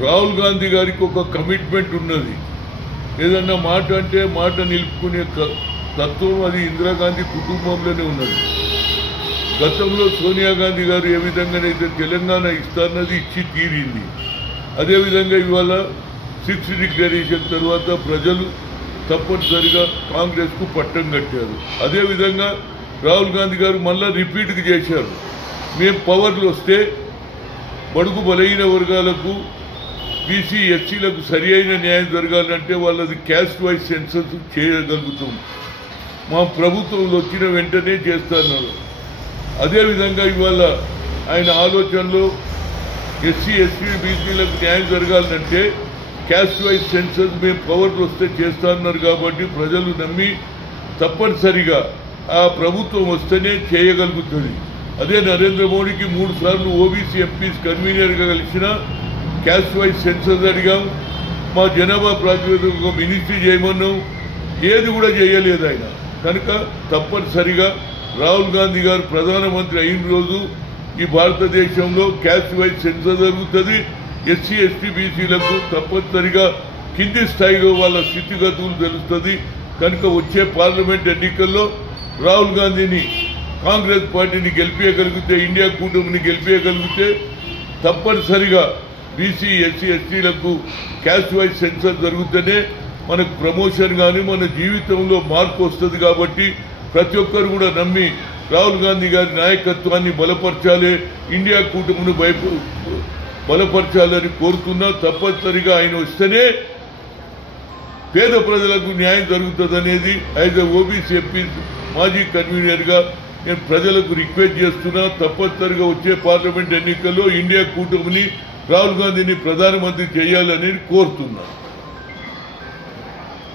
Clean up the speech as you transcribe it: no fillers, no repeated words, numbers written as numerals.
రాహుల్ గాంధీ గారికి ఒక కమిట్మెంట్ ఉన్నది. ఏదన్నా మాట అంటే మాట నిలుపుకునే తత్వం అది ఇందిరాగాంధీ కుటుంబంలోనే ఉన్నది. గతంలో సోనియా గాంధీ గారు ఏ విధంగానైతే తెలంగాణ ఇస్తారన్నది ఇచ్చి తీరింది. అదేవిధంగా ఇవాళ 6 డిక్లరేషన్ తర్వాత ప్రజలు తప్పనిసరిగా కాంగ్రెస్కు పట్టం కట్టారు. అదేవిధంగా రాహుల్ గాంధీ గారు మళ్ళా రిపీట్కి చేశారు. మేము పవర్లు వస్తే బడుగు బలహీన వర్గాలకు బీసీ ఎస్సీలకు సరి అయిన న్యాయం జరగాలంటే వాళ్ళది క్యాస్ట్ వైజ్ సెన్సస్ చేయగలుగుతాం. మా ప్రభుత్వంలో వచ్చిన వెంటనే చేస్తున్నారు. అదేవిధంగా ఇవాళ ఆయన ఆలోచనలో ఎస్సీ ఎస్టీ బీసీలకు న్యాయం జరగాలంటే క్యాస్ట్ వైజ్ సెన్సస్ మేము పవర్లు వస్తే చేస్తున్నారు. కాబట్టి ప్రజలు నమ్మి తప్పనిసరిగా ఆ ప్రభుత్వం వస్తేనే చేయగలుగుతుంది. అదే నరేంద్ర మోడీకి 3 సార్లు ఓబీసీ ఎంపీస్ కన్వీనర్గా కలిసిన క్యాస్ట్ వైజ్ సెన్సస్ అడిగాం. మా జనాభా ప్రాతిపదికగా మినిస్ట్రీ చేయమన్నాం. ఏది కూడా చేయలేదు ఆయన. కనుక తప్పనిసరిగా రాహుల్ గాంధీ గారు ప్రధానమంత్రి అయిన రోజు ఈ భారతదేశంలో క్యాస్ట్ వైజ్ సెన్సస్ జరుగుతుంది. ఎస్సీ ఎస్టీ బీసీలకు తప్పనిసరిగా కింది స్థాయిలో వాళ్ళ స్థితిగతులు తెలుస్తుంది. కనుక వచ్చే పార్లమెంట్ ఎన్నికల్లో రాహుల్ గాంధీని కాంగ్రెస్ పార్టీని గెలిపించగలిగితే, ఇండియా కూటమిని గెలిపించగలిగితే తప్పనిసరిగా బీసీ ఎస్సీ ఎస్టీలకు క్యాస్ట్ వైజ్ సెన్సస్ జరుగుతూనే మనకు ప్రమోషన్ కానీ మన జీవితంలో మార్పు వస్తుంది. కాబట్టి ప్రతి ఒక్కరు కూడా నమ్మి రాహుల్ గాంధీ గారి నాయకత్వాన్ని బలపరచాలి, ఇండియా కూటమిని బలపరచాలని కోరుతున్నా. తప్పనిసరిగా ఆయన వస్తేనే పేద ప్రజలకు న్యాయం జరుగుతుంది అనేది యాజ్ ఎ ఓబీసీ ఎంపీ మాజీ కన్వీనర్గా నేను ప్రజలకు రిక్వెస్ట్ చేస్తున్నా. తప్పనిసరిగా వచ్చే పార్లమెంట్ ఎన్నికల్లో ఇండియా కూటమిని రాహుల్ గాంధీని ప్రధానమంత్రి చేయాలని కోరుతున్నా.